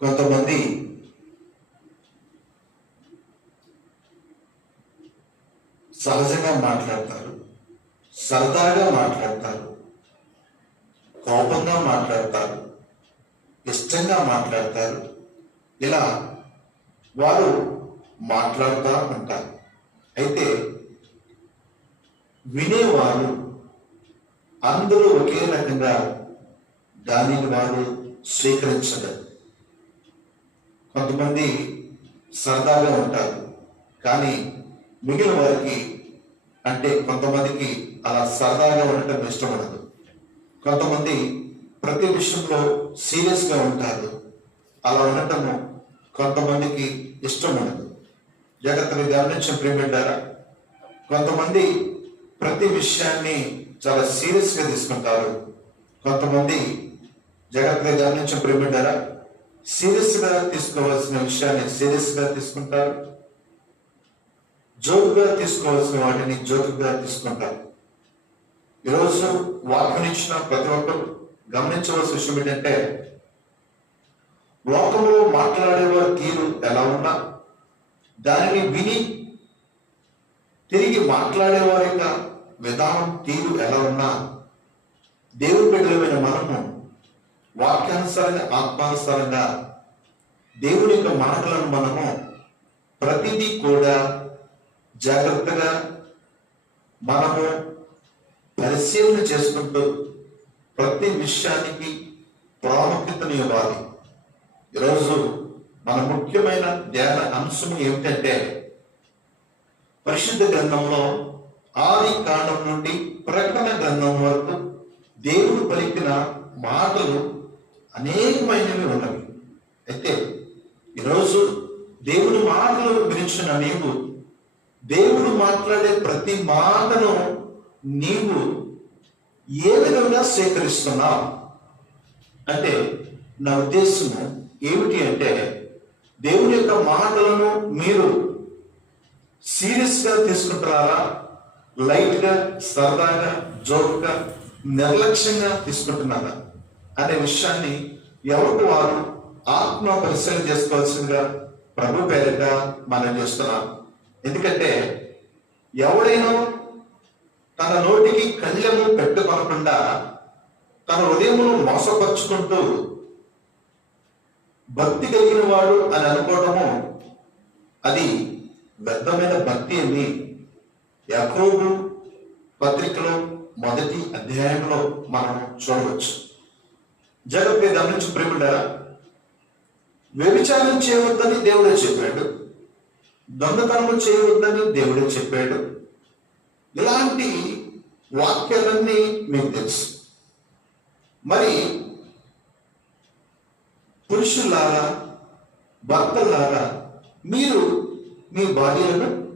కొంతమంది సహజంగా మాట్లాడతారు సరదాగా మాట్లాడతారు కోపంగా మాట్లాడతారు ఇష్టంగా మాట్లాడతారు. ఇలా వారు మాట్లాడుతూ ఉంటారు. అయితే వినేవారు అందరూ ఒకే రకంగా దానిని వారు స్వీకరించగలరు. కొంతమంది సరదాగా ఉంటారు. కానీ మిగిలిన వారికి అంటే కొంతమందికి అలా సరదాగా ఉండటం ఇష్టం ఉండదు. కొంతమంది ప్రతి విషయంలో సీరియస్గా ఉంటారు. అలా ఉండటము కొంతమందికి ఇష్టం ఉండదు. జాగ్రత్తగా గమనించిన ప్రేమిడ్డారా కొంతమంది ప్రతి విషయాన్ని చాలా సీరియస్గా తీసుకుంటారు. కొంతమంది జాగ్రత్తగా గమనించిన ప్రేమిడ్డారా సీరియస్గా తీసుకోవాల్సిన విషయాన్ని సీరియస్గా తీసుకుంటారు జోకుగా తీసుకోవాల్సిన వాటిని జోకుగా తీసుకుంటారు ఈరోజు వాక్యం ప్రతి ఒక్కరు గమనించవలసిన విషయం ఏంటంటే లోకంలో మాట్లాడేవారి తీరు ఎలా ఉన్నా దానిని విని తిరిగి మాట్లాడేవారి యొక్క విధానం తీరు ఎలా ఉన్నా దేవుడి బిడ్డలమైన మనము వాక్యానుసారంగా ఆత్మానుసారంగా దేవుని యొక్క మాటలను మనము ప్రతిదీ కూడా జాగ్రత్తగా మనము పరిశీలన చేసుకుంటూ ప్రతి విషయానికి ప్రాముఖ్యతను ఇవ్వాలి. ఈరోజు మన ముఖ్యమైన ధ్యాన అంశం ఏమిటంటే పరిశుద్ధ గ్రంథంలో ఆది కాండం నుండి ప్రకటన గ్రంథం వరకు దేవుడు పలికిన మాటలు అనేకమైనవి ఉన్నవి. అయితే ఈరోజు దేవుని మాటలు వినిచిన నీవు దేవుడు మాట్లాడే ప్రతి మాటను నీవు ఏ విధంగా సేకరిస్తున్నావు అంటే నా ఉద్దేశం ఏమిటి అంటే దేవుని యొక్క మాటలను మీరు సీరియస్గా తీసుకుంటున్నారా? లైట్గా సరదాగా జోక్గా నిర్లక్ష్యంగా తీసుకుంటున్నారా? అనే విషయాన్ని ఎవరికి వారు ఆత్మ పరిశీలన చేసుకోవాల్సిందిగా ప్రభు పేరిట మనం చేస్తున్నాం. ఎందుకంటే ఎవడైనా తన నోటికి కళ్ళము పెట్టుకొనకుండా తన హృదయమును మోసపరుచుకుంటూ భక్తి కలిగిన వాడు అని అనుకోవటము అది వ్యర్థమైన భక్తి అని యాకోబు పత్రికలో మొదటి అధ్యాయంలో మనం చూడవచ్చు. జగత్ని గమనించి ప్రేమిడారా వ్యభిచారం చేయవద్దని దేవుడే చెప్పాడు. దొంగతనము చేయవద్దని దేవుడే చెప్పాడు. ఇలాంటి వాక్యాలన్నీ మీకు తెలుసు. మరి పురుషులారా భర్తలారా మీరు మీ భార్యలను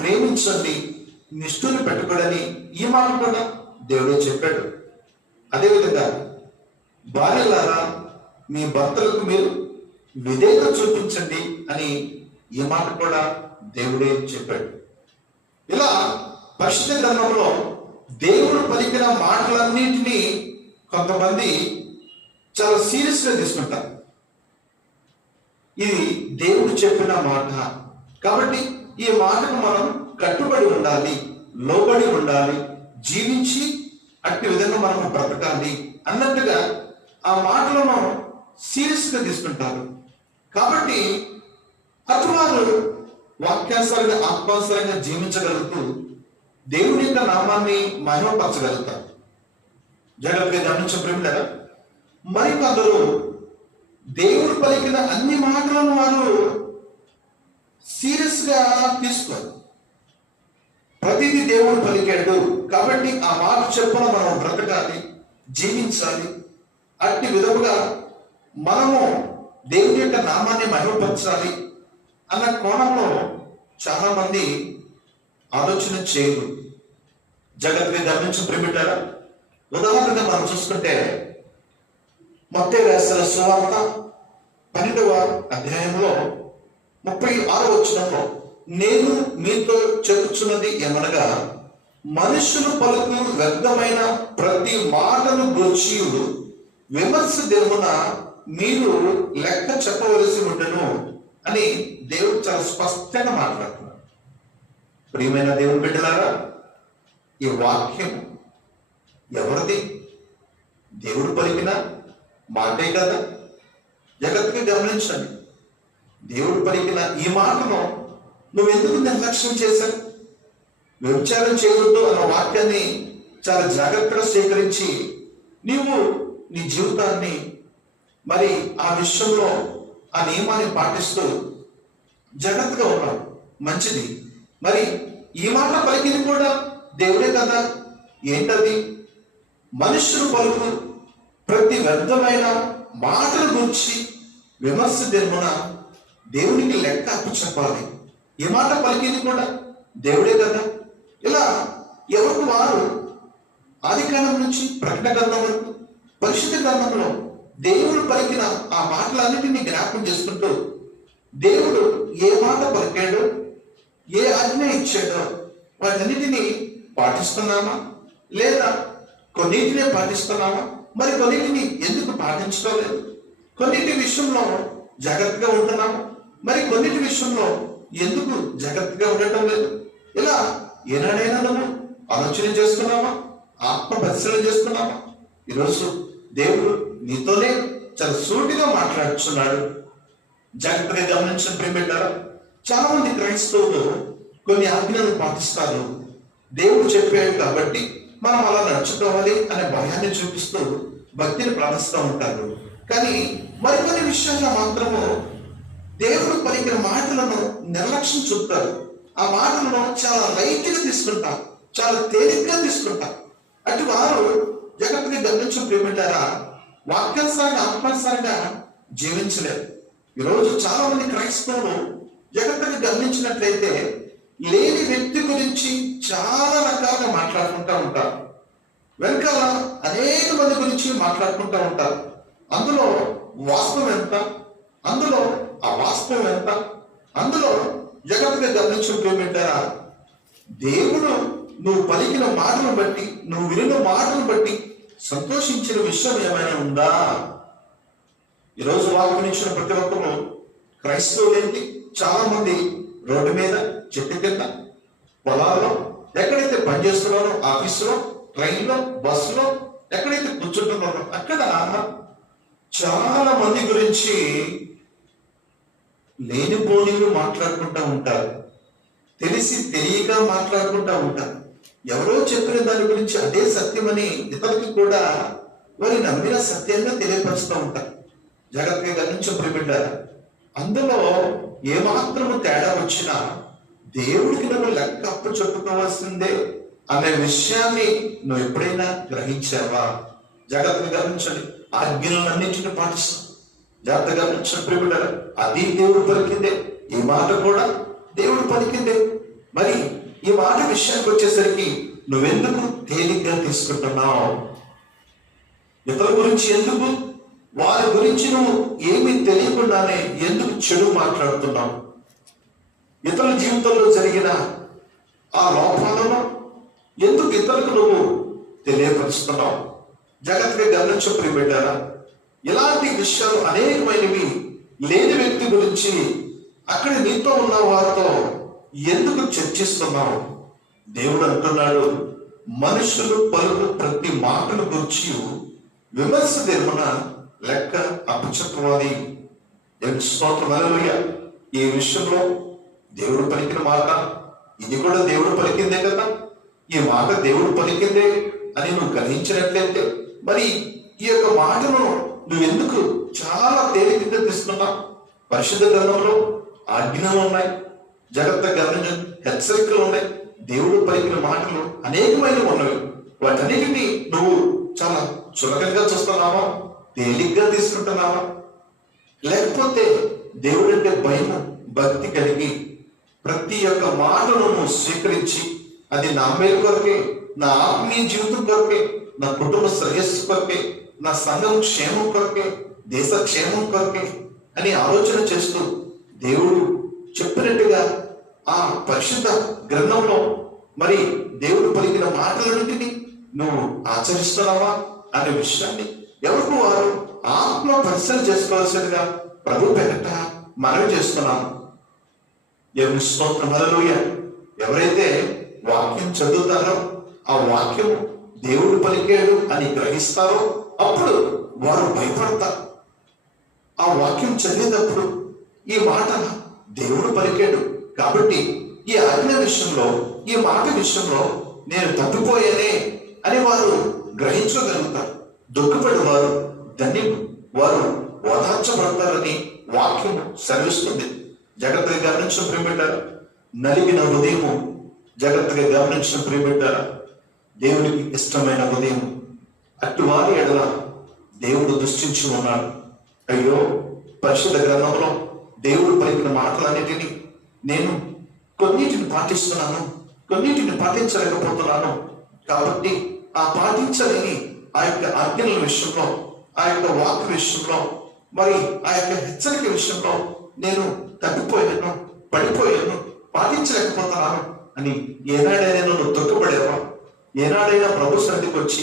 ప్రేమించండి నిష్ఠులు పెట్టుకోడని ఈ మాట కూడా దేవుడే చెప్పాడు. అదేవిధంగా భార్యలారా మీ భర్తలకు మీరు విధేయత చూపించండి అని ఈ మాట కూడా దేవుడే చెప్పాడు. ఇలా పరిశుద్ధ గ్రంథంలో దేవుడు పలికిన మాటలన్నింటినీ కొంతమంది చాలా సీరియస్గా తీసుకుంటారు. ఇది దేవుడు చెప్పిన మాట. కాబట్టి ఈ మాటకు మనం కట్టుబడి ఉండాలి లోబడి ఉండాలి జీవించి అట్టి విధంగా మనం బ్రతకాలి అన్నట్టుగా ఆ మాటలను సీరియస్గా తీసుకుంటారు. కాబట్టి అటువారు వాక్యానుసారంగా ఆత్మానుసారంగా జీవించగలుగుతూ దేవుని యొక్క నామాన్ని మహిమపరచగలుగుతారు. జాగ్రత్తగా గమనించిన ప్రేమిలారా మరి కొందరు దేవుడు పలికిన అన్ని మాటలను వారు సీరియస్గా తీసుకోరు. ప్రతిదీ దేవుడు పలికాడు. కాబట్టి ఆ మాట చెప్పున మనం బ్రతకాలి జీవించాలి. అట్టి విధముగా మనము దేవుని యొక్క నామాన్ని మహిమపరచాలి అన్న కోణంలో చాలా మంది ఆలోచన చేయరు. జగత్ని గమనించి ప్రేమిటారా ఉదాహరణగా మనం చూసుకుంటే మత్తే రాసిన సువార్త పన్నెండవ అధ్యాయంలో ముప్పై ఆరు వచ్చినప్పుడు నేను మీతో చెప్పుచున్నది ఏమనగా మనుషులు పలుకు వ్యర్థమైన ప్రతి మాటను గుర్చి విమర్శ దినమున మీరు లెక్క చెప్పవలసి ఉండను అని దేవుడు చాలా స్పష్టంగా మాట్లాడుతున్నాడు. ప్రియమైన దేవుని బిడ్డలారా ఈ వాక్యం ఎవరిది? దేవుడు పలికిన మాటే కదా? జగత్తుని గమనించండి. దేవుడు పలికిన ఈ మాటను నువ్వు ఎందుకు నిర్లక్ష్యం చేశావు? వ్యభిచారం చేయవద్దు అన్న వాక్యాన్ని చాలా జాగ్రత్తగా స్వీకరించి నీవు నీ జీవితాన్ని మరి ఆ విషయంలో ఆ నియమాన్ని పాటిస్తూ జాగ్రత్తగా ఉన్నావు మంచిది. మరి ఈ మాట పలికింది కూడా దేవుడే కదా? ఏంటది? మనుషులు పలుకు ప్రతి వ్యర్థమైన మాటల గురించి విమర్శ దినమున దేవునికి లెక్క అప్పు చెప్పాలి. ఈ మాట పలికింది కూడా దేవుడే కదా? ఇలా ఎవరికి వారు? ఆది కాలం నుంచి ప్రకటన గ్రంథం వరకు పరిశుద్ధ గ్రంథంలో దేవుడు పలికిన ఆ మాటలన్నిటినీ జ్ఞాపకం చేసుకుంటూ దేవుడు ఏ మాట పలికాడో? ఏ ఆజ్ఞ ఇచ్చాడో? వాటన్నిటినీ పాటిస్తున్నామా? లేదా కొన్నిటినే పాటిస్తున్నామా? మరి కొన్నిటిని ఎందుకు పాటించడం లేదు? కొన్నిటి విషయంలో జాగ్రత్తగా ఉంటున్నాము? మరి కొన్నిటి విషయంలో ఎందుకు జాగ్రత్తగా ఉండటం లేదు? ఇలా ఏనాడైనా నువ్వు ఆలోచన చేస్తున్నావా ఆత్మ పరిశీలన చేస్తున్నావా ఈరోజు దేవుడు నీతోనే చాలా సూటిగా మాట్లాడుతున్నాడు. జాగ్రత్తగా గమనించిన ప్రేమిటారా చాలా మంది క్రైస్తవులు కొన్ని ఆజ్ఞలను పాటిస్తారు. దేవుడు చెప్పాడు కాబట్టి మనం అలా నడుచుకోవాలి అనే భయాన్ని చూపిస్తూ భక్తిని ప్రార్థిస్తూ ఉంటారు. కానీ మరికొన్ని విషయాల్లో మాత్రము దేవుడు పలికిన మాటలను నిర్లక్ష్యం చూపుతారు. ఆ మాటలను చాలా లైట్గా తీసుకుంటాం చాలా తేలిగ్గా తీసుకుంటాం అటు వారు జగత్తుగా గమనించు ప్రేమిటారా వాక్యాసారంగా ఆత్మాసారంగా జీవించలేదు. ఈరోజు చాలా మంది క్రైస్తవులు జగత్తుని గమనించినట్లయితే లేని వ్యక్తి గురించి చాలా రకాలుగా మాట్లాడుకుంటూ ఉంటారు. వెనకాల అనేక మంది గురించి మాట్లాడుకుంటూ ఉంటారు. అందులో వాస్తవం ఎంత? అందులో ఆ వాస్తవం ఎంత? అందులో జగత్తుగా గమనించుకుంటూ పెట్టారా దేవుడు నువ్వు పలికిన మాటను బట్టి నువ్వు వినిన మాటను బట్టి సంతోషించిన విషయం ఏమైనా ఉందా? ఈరోజు వాక్యం ఇచ్చిన ప్రతి ఒక్కరు క్రైస్తవులు ఏంటి చాలా మంది రోడ్డు మీద చెట్టు కింద పొలాల్లో ఎక్కడైతే పనిచేస్తున్నారో ఆఫీసులో ట్రైన్లో బస్సులో ఎక్కడైతే కూర్చుంటున్నారో అక్కడ చాలా మంది గురించి లేనిపోనివి మాట్లాడుకుంటా ఉంటారు. తెలిసి తెలియక మాట్లాడుకుంటా ఉంటారు. ఎవరో చెప్పిన దాని గురించి అదే సత్యమని ఇతరులకి కూడా వారి నమ్మిన సత్యంగా తెలియపరుస్తూ ఉంటారు. జాగ్రత్తగా గమనించబడి బిడ్డారా. అందులో ఏమాత్రము తేడా వచ్చినా దేవుడికి నువ్వు లెక్క అప్పు చెప్పుకోవాల్సిందే అనే విషయాన్ని నువ్వు ఎప్పుడైనా గ్రహించావా? జాగ్రత్తగా గమనించండి. ఆజ్ఞలన్నింటిని పాటిస్తాం. జాగ్రత్తగా గమనించిన ప్రియుడారా అది దేవుడు పలికిందే. ఈ మాట కూడా దేవుడు పలికిందే. మరి ఈ మాట విషయానికి వచ్చేసరికి నువ్వెందుకు తేలిగ్గా తీసుకుంటున్నావు? ఇతరుల గురించి ఎందుకు? వారి గురించి నువ్వు ఏమీ తెలియకుండానే ఎందుకు చెడు మాట్లాడుతున్నావు? ఇతరుల జీవితంలో జరిగిన ఆ లోపాలను ఎందుకు ఇతరులకు నువ్వు తెలియపరుస్తున్నావు? జగత్తుగా గమనించు ప్రియబిడ్డారా ఇలాంటి విషయాలు అనేకమైనవి లేని వ్యక్తి గురించి అక్కడ నీతో ఉన్న వారితో ఎందుకు చర్చిస్తున్నావు? దేవుడు అంటున్నాడు మనుషులు పలుకు ప్రతి మాటను గురించి విమర్శ దినమున లెక్క అప్పచెప్పవాలి దేవుని స్తోత్రం ఈ విషయంలో దేవుడు పలికిన మాట ఇది కూడా దేవుడు పలికిందే కదా. ఈ మాట దేవుడు పలికిందే అని నువ్వు గ్రహించినట్లయితే మరి ఈ యొక్క మాటను నువ్వెందుకు చాలా తేలికగా తీసుకున్నావు పరిశుద్ధ గ్రంథంలో ఆజ్ఞలు ఉన్నాయి. జాగ్రత్తగా గమనించ. హెచ్చరికలు ఉన్నాయి. దేవుడు పలికిన మాటలు అనేకమైనవి ఉన్నవి. వాటన్నిటిని నువ్వు చాలా చులకనగా చూస్తున్నావా? తేలిగ్గా తీసుకుంటున్నావా? లేకపోతే దేవుడు అంటే భయం భక్తి కలిగి ప్రతి ఒక్క మాటను నువ్వు స్వీకరించి అది నా మేలు కొరకే నా ఆత్మీయ జీవితం కొరకే నా కుటుంబ శ్రేయస్సు కొరకే నా సంఘం క్షేమం కొరకే దేశ క్షేమం కొరకే అని ఆలోచన చేస్తూ దేవుడు చెప్పినట్టుగా ఆ పరిశుద్ధ గ్రంథంలో మరి దేవుడు పలికిన మాటలన్నింటినీ నువ్వు ఆచరిస్తున్నావా అనే విషయాన్ని ఎవరు వారు ఆత్మ పరిశీలన చేసుకోవాల్సిందిగా ప్రభు పేరట మనవి చేస్తున్నాము దేవుని స్తోత్రం ఎవరైతే వాక్యం చదువుతారో ఆ వాక్యం దేవుడు పలికాడు అని గ్రహిస్తారో అప్పుడు వారు భయపడతారు. ఆ వాక్యం చదివేటప్పుడు ఈ మాట దేవుడు పలికాడు. కాబట్టి ఈ ఆజ్ఞ విషయంలో ఈ మాట విషయంలో నేను తప్పిపోయానే అని వారు గ్రహించగలుగుతారు. దుఃఖపడి వారు ధన్యులు వారు ఓదార్చబడతారని వాక్యం సెలవిస్తుంది. జాగ్రత్తగా గమనించిన ప్రియమిట్టారు నలిగిన ఉదయము జాగ్రత్తగా గమనించిన ప్రియమిట్టారా దేవునికి ఇష్టమైన ఉదయం అట్టువారి ఎడల దేవుడు దృష్టించి ఉన్నాడు. అయ్యో పరిశుద్ధ గ్రంథంలో దేవుడు పలికిన మాటలన్నిటినీ నేను కొన్నిటిని పాటిస్తున్నాను కొన్నిటిని పాటించలేకపోతున్నాను. కాబట్టి ఆ పాటించలేని ఆ యొక్క ఆజ్ఞల విషయంలో ఆ యొక్క వాక్ విషయంలో మరి ఆ యొక్క హెచ్చరిక విషయంలో నేను తప్పిపోయాను పడిపోయాను పాటించలేకపోతున్నాను అని ఏనాడైనా నువ్వు తొక్కుపడేవా ఏనాడైనా ప్రభు సన్నిధికి వచ్చి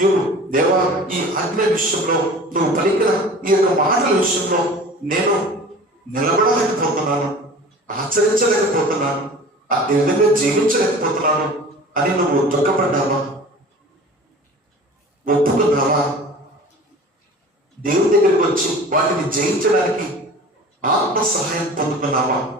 నువ్వు దేవా ఈ ఆజ్ఞ విషయంలో నువ్వు పలికిన ఈ యొక్క మాటల విషయంలో నేను నిలబడలేకపోతున్నాను. ఆచరించలేకపోతున్నాను. ఆ విధంగా జీవించలేకపోతున్నాను అని నువ్వు తొక్కపడ్డావా ఒప్పుకున్నావా? దేవుని దగ్గరికి వచ్చి వాటిని జయించడానికి ఆత్మ సహాయం పొందుకున్నావా?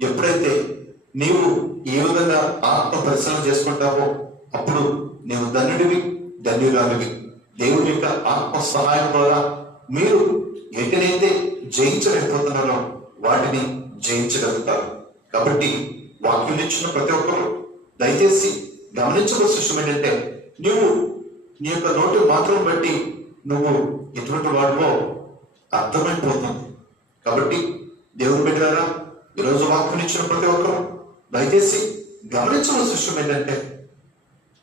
ఎప్పుడైతే నీవు ఏ విధంగా ఆత్మ పరిశ్రమ చేసుకుంటావో అప్పుడు నీవు ధన్యుడివి ధన్యురాలివి. దేవుని యొక్క ఆత్మ సహాయం ద్వారా మీరు ఎక్కడైతే జయించలేకపోతున్నారో వాటిని జయించగలుగుతారు. కాబట్టి వాక్యం ఇచ్చిన ప్రతి ఒక్కరు దయచేసి గమనించవలసిన విషయం ఏంటంటే నువ్వు నీ యొక్క నోటి మాత్రం బట్టి నువ్వు ఎటువంటి వాడువో అర్థమైపోతుంది. కాబట్టి దేవుని బిడ్డారా ఈరోజు వాక్యం ఇచ్చిన ప్రతి ఒక్కరు దయచేసి గమనించవలసిన విషయం ఏంటంటే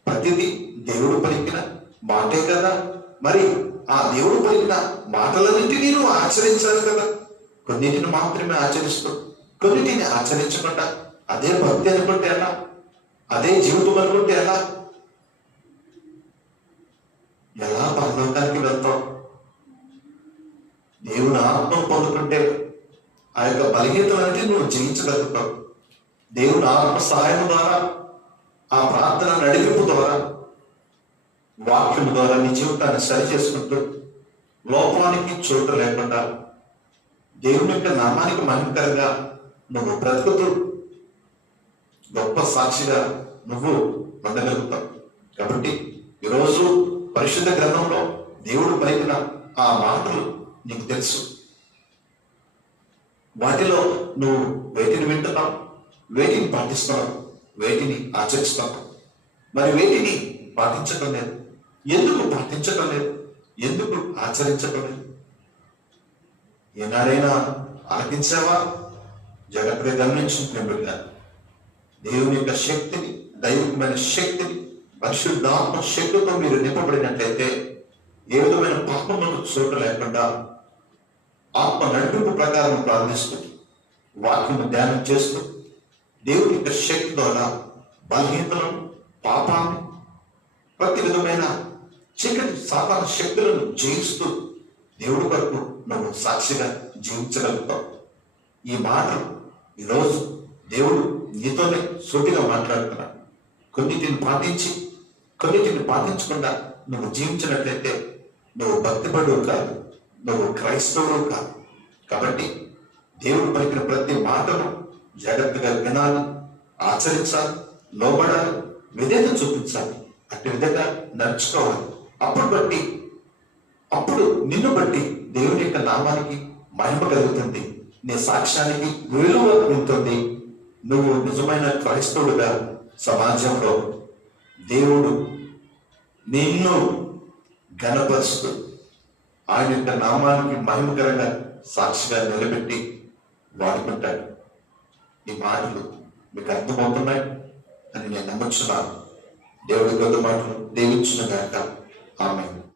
ప్రతిదీ దేవుడు పలికిన మాటే కదా. మరి ఆ దేవుడు పలికిన మాటలన్నింటినీ నువ్వు ఆచరించాలి కదా. కొన్నింటిని మాత్రమే ఆచరిస్తూ కొన్నిటిని ఆచరించకుండా అదే భక్తి అనుకుంటే ఎలా? అదే జీవితం అనుకుంటే ఎలా? ఎలా పరలోకానికి వెళ్తాం? దేవుని ఆత్మ పొందుకుంటే ఆ యొక్క బలహీనతలన్నీ నువ్వు జీవించగలుగుతావు. దేవుని ఆత్మ సహాయం ద్వారా ఆ ప్రార్థన నడిపింపు ద్వారా వాక్యం ద్వారా నీ జీవితాన్ని సరి చేసుకుంటూ లోపానికి చోటు లేకుండా దేవుని యొక్క నామానికి మహిమకరంగా నువ్వు బ్రతుకుతూ గొప్ప సాక్షిగా నువ్వు ఉండగలుగుతావు. కాబట్టి ఈరోజు పరిశుద్ధ గ్రంథంలో దేవుడు పలికిన ఆ మాటలు నీకు తెలుసు. వాటిలో నువ్వు వేటిని వింటున్నావు వేటిని పాటిస్తున్నావు వేటిని ఆచరిస్తున్నావు. మరి వేటిని పాటించటం లేదు? ఎందుకు పాటించటం లేదు? ఎందుకు ఆచరించటం లేదు? ఏనాడైనా ఆలకించావా? జగత్తుగా గమనించుకునే దేవుని యొక్క శక్తిని దైవికమైన శక్తిని పరిశుద్ధాత్మ శక్తితో మీరు నింపబడినట్లయితే ఏ విధమైన పాపములకు చోటు లేకుండా ఆత్మ నడిపింపు ప్రకారం ప్రార్థిస్తూ వాక్యము ధ్యానం చేస్తూ దేవుని యొక్క శక్తి ద్వారా బలహీనతలను పాపాన్ని ప్రతి విధమైన చీకటి సాధారణ శక్తులను జయిస్తూ దేవుడి వరకు నువ్వు సాక్షిగా జీవించగలుగుతావు. ఈ మాటలు ఈరోజు దేవుడు నీతోనే సూటిగా మాట్లాడుతున్నాడు కొన్నిటిని పాటించి కొన్నిటిని పాటించకుండా నువ్వు జీవించినట్లయితే నువ్వు భక్తిపడువు కాదు నువ్వు క్రైస్తవుడు కాదు. కాబట్టి దేవుడు పలికిన ప్రతి మాటను జాగ్రత్తగా వినాలి ఆచరించాలి లోబడాలి విధేత చూపించాలి అట్టి విధంగా నడుచుకోవాలి. అప్పుడు బట్టి అప్పుడు నిన్ను బట్టి దేవుని యొక్క నామానికి మహిమ కలుగుతుంది. నీ సాక్ష్యానికి విలువ ఉంటుంది. నువ్వు నిజమైన క్రైస్తవుడుగా సమాజంలో దేవుడు నిన్ను గణపరుస్తూ ఆయన యొక్క నామానికి మహిమకరంగా సాక్షిగా నిలబెట్టి వాడుకుంటాడు. ఈ మాటలు మీకు అర్థమవుతున్నాయి అని నేను నమ్ముచున్నాను. దేవుడి కొద్ది మాటలు దీవించిన గాక. ఆమె